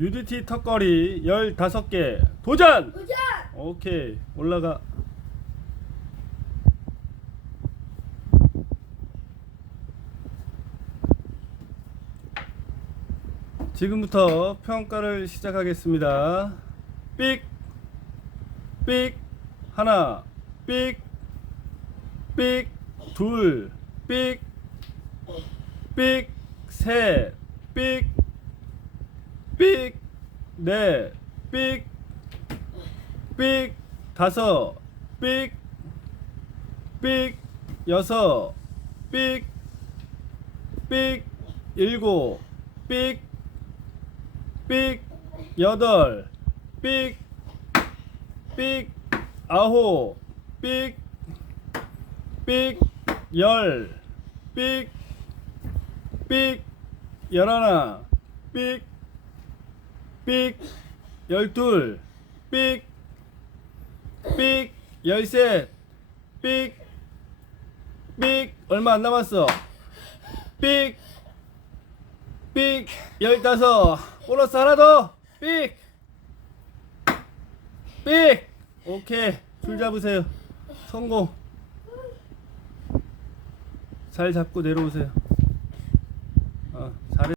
UDT 턱걸이 15개 도전! 도전! 오케이 올라가 지금부터 평가를 시작하겠습니다 삑! 삑! 하나 삑! 삑! 둘 삑! 삑! 셋 삑! 삑! 넷 삑! 삑. 다섯. 삑. 삑. 여섯. 삑. 삑. 일곱. 삑. 삑. 여덟. 삑. 삑. 아홉. 삑 삑 열. 삑. 삑. 열하나. 삑 삑 열둘 삑삑 열셋 삑삑 얼마 안 남았어. 삑삑 열다섯. 보너스 하나 더삑 삑. 오케이. 줄 잡으세요. 성공. 잘 잡고 내려오세요